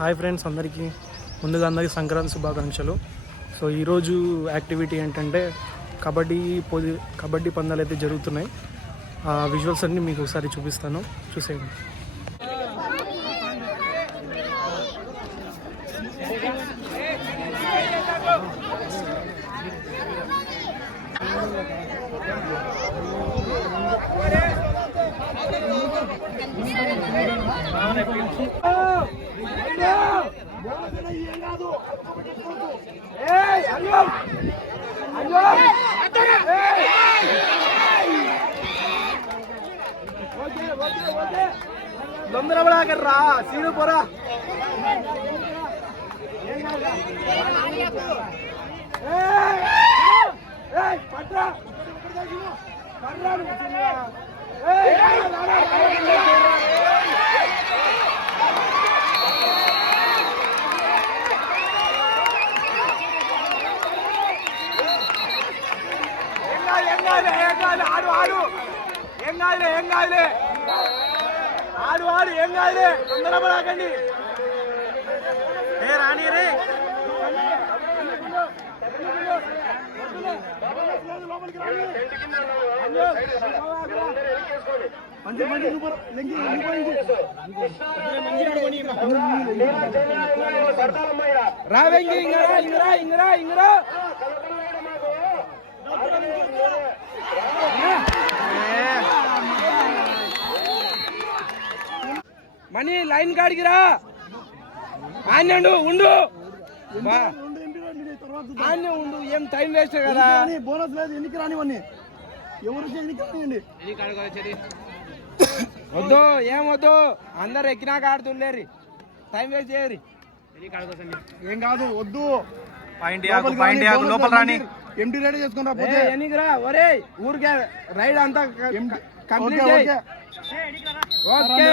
Hi friends, అందరికీ సంక్రాంతి శుభాకాంక్షలు. So ఈరోజు యాక్టివిటీ ఏంటంటే కబడ్డీ పందాలు అయితే జరుగుతున్నాయి. ఆ విజువల్స్ అన్నీ మీకు ఒకసారి చూపిస్తాను, చూసేయండి. రా సీను పోరా ఆడు ఏం కాదులే, తొందరపడకండి. రాని రే రావెంగి ఇంగరా మనీ లైన్ కాడికి రా. ఆన్యండు ఉండు, ఆన్యం ఉండు, ఏం టైం వేస్ట్ కదా. బోనస్ లేదు, ఎన్నికి రానివన్నీ ఎవరు ఎన్నికి రానివ్వండి. వద్దు, ఏం వద్దు, అందరు ఎక్కినాక ఆడుతుండేరి, టైం వేస్ట్ చేయరి. ఏం కాదు, వద్దు. లోపల రాని ఎంటీ రెడీ చేసుకుంటా పోతే ఎన్నికి రా. ఒరే ఊరికే రైడ్ అంతా కంప్లీట్ చేయి. ఓకే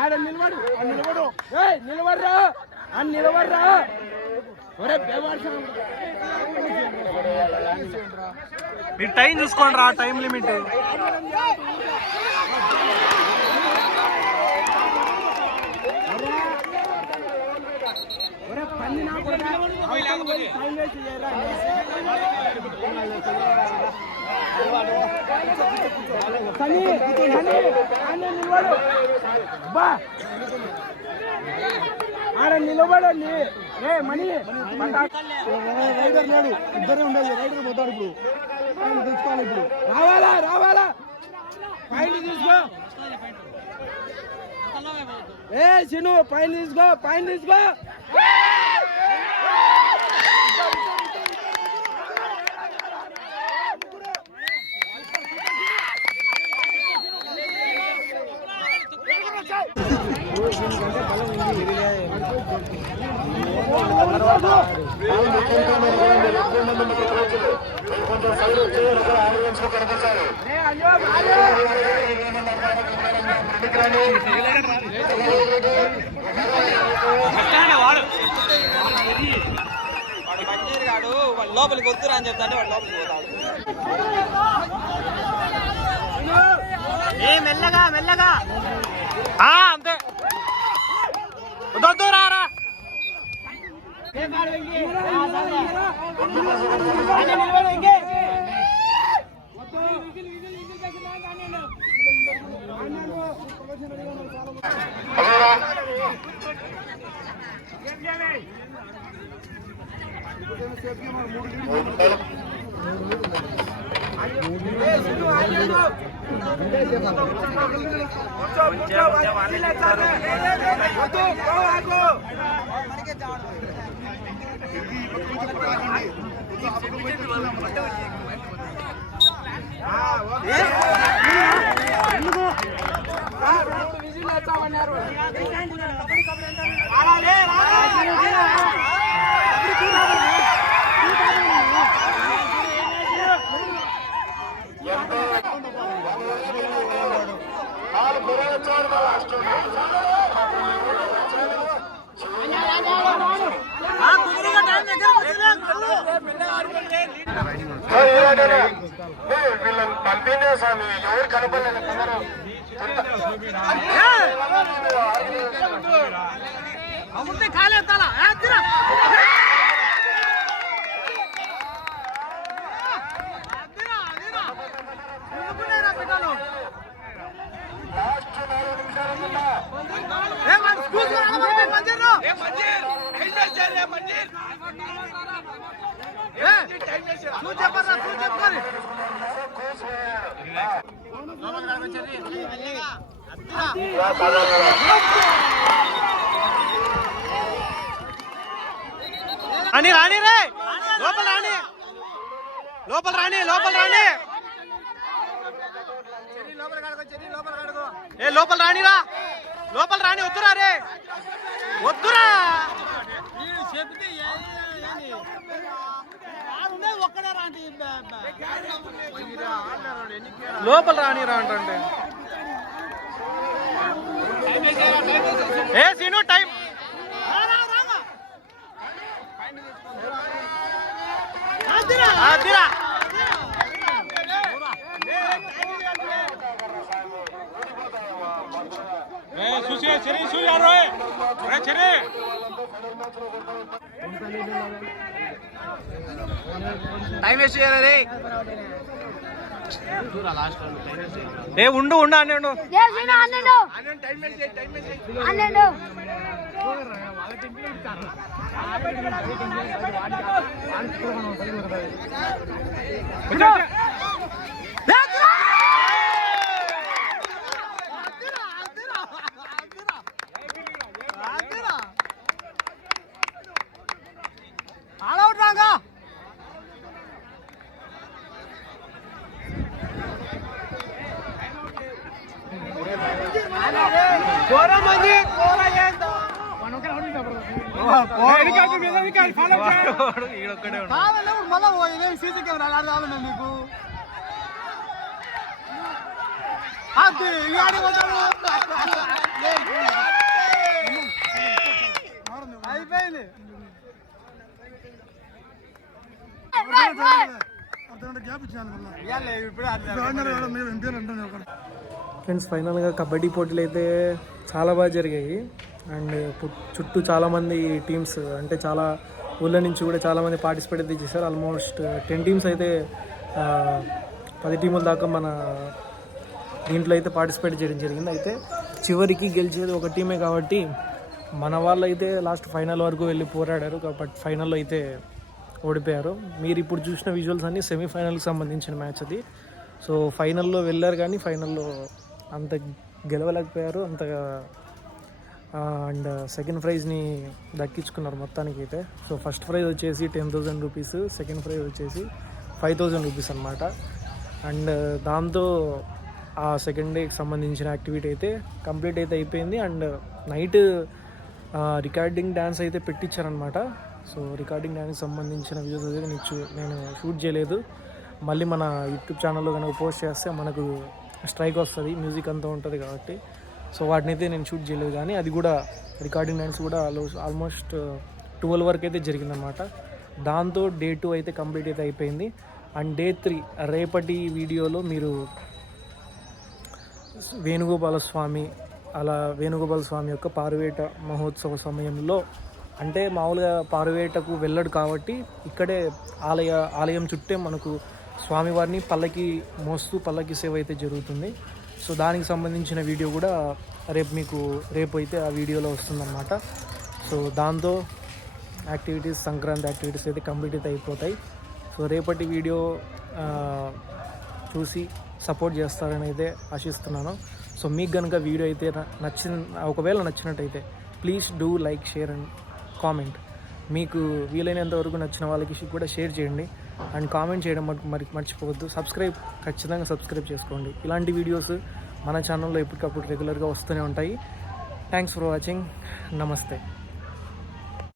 ఆడ నిలబడు, నిలబడరా అని నిలబడరా. మీరు టైం చూసుకోండి రా, టైం లిమిట్. ఆడ నిలబడండి. ఏ మనీ రైడర్ లేడు, ఇద్దరే ఉండేది. రైడర్ పోతాడు ఇప్పుడు, తెచ్చుకోవాలి. ఇప్పుడు రావాలా పాయింట్ తీసుకో. ఏ చిను పాయింట్ తీసుకో. వాడు లోపలికి వద్దురా అని చెప్తాంటే వాడు లోపలికి పోతాడు. మెల్లగా అంతే. వద్దు రారా. వీళ్ళని పంపిణీ స్వామి ఎవరు కనపడలేదు రాణి రాణి రే లోపల రాణి లోపల రాణి లోపల రాణి ఏ లోపల రాణిరా లోపల రాణి వద్దురా రే వద్దురా లోపల రాణిరా అంటే ఏ సీను టైం అదిరా టైం వేస్ట్ చేయాలి ఏ ఉండు ఉండు అన్నాడు సీసీ కెమెరా నీకు అయిపోయింది ఫ్రెండ్స్ ఫైనల్గా కబడ్డీ పోటీలు అయితే చాలా బాగా జరిగాయి అండ్ చుట్టూ చాలామంది టీమ్స్ అంటే చాలా ఊళ్ళ నుంచి కూడా చాలామంది పార్టిసిపేట్ అయితే చేశారు. ఆల్మోస్ట్ 10 టీమ్స్ అయితే 10 టీముల దాకా మన దీంట్లో అయితే పార్టిసిపేట్ చేయడం జరిగింది. అయితే చివరికి గెలిచేది ఒక టీమే కాబట్టి మన వాళ్ళు అయితే లాస్ట్ ఫైనల్ వరకు వెళ్ళి పోరాడారు కాబట్టి ఫైనల్లో అయితే ఓడిపోయారు. మీరు ఇప్పుడు చూసిన విజువల్స్ అన్నీ సెమీఫైనల్కి సంబంధించిన మ్యాచ్ అది. సో ఫైనల్లో వెళ్ళారు కానీ ఫైనల్లో అంత గెలవలేకపోయారు అంతగా అండ్ సెకండ్ ప్రైజ్ని దక్కించుకున్నారు మొత్తానికి అయితే. సో ఫస్ట్ ప్రైజ్ వచ్చేసి 10,000 రూపీస్, సెకండ్ ప్రైజ్ వచ్చేసి 5,000 రూపీస్ అనమాట. అండ్ దాంతో ఆ సెకండ్ డేకి సంబంధించిన యాక్టివిటీ అయితే కంప్లీట్ అయితే అయిపోయింది. అండ్ నైట్ రికార్డింగ్ డ్యాన్స్ అయితే పెట్టించారనమాట. సో రికార్డింగ్ డ్యాన్స్కి సంబంధించిన వీడియోస్ అయితే నేను షూట్ చేయలేదు. మళ్ళీ మన యూట్యూబ్ ఛానల్లో కనుక పోస్ట్ చేస్తే మనకు స్ట్రైక్ వస్తుంది, మ్యూజిక్ అంతా ఉంటుంది కాబట్టి. సో వాటిని అయితే నేను షూట్ చేయలేదు కానీ అది కూడా రికార్డింగ్ డ్యాన్స్ కూడా ఆల్మోస్ట్ 12 వరకు అయితే జరిగిందనమాట. దాంతో డే 2 అయితే కంప్లీట్ అయితే అయిపోయింది. అండ్ డే 3 రేపటి వీడియోలో మీరు వేణుగోపాల స్వామి యొక్క పారువేట మహోత్సవ సమయంలో అంటే మామూలుగా పారువేటకు వెళ్ళడు కాబట్టి ఇక్కడే ఆలయం చుట్టే మనకు స్వామివారిని మోస్తూ పల్లకి సేవ అయితే జరుగుతుంది. సో దానికి సంబంధించిన వీడియో కూడా రేపు అయితే ఆ వీడియోలో వస్తుందన్నమాట. సో దాంతో సంక్రాంతి యాక్టివిటీస్ అయితే కంప్లీట్ అయితే అయిపోతాయి. సో రేపటి వీడియో చూసి సపోర్ట్ చేస్తారని అయితే ఆశిస్తున్నాను. సో మీకు కనుక వీడియో అయితే ఒకవేళ నచ్చినట్టయితే please do like, share and comment. మీకు వీలైనంత వరకు నచ్చిన వాళ్ళకి కూడా షేర్ చేయండి అండ్ కామెంట్ చేయడం మర్చిపోవద్దు. ఖచ్చితంగా సబ్స్క్రైబ్ చేసుకోండి. ఇలాంటి వీడియోస్ మన ఛానల్లో ఎప్పటికప్పుడు రెగ్యులర్గా వస్తూనే ఉంటాయి. Thanks for watching. నమస్తే.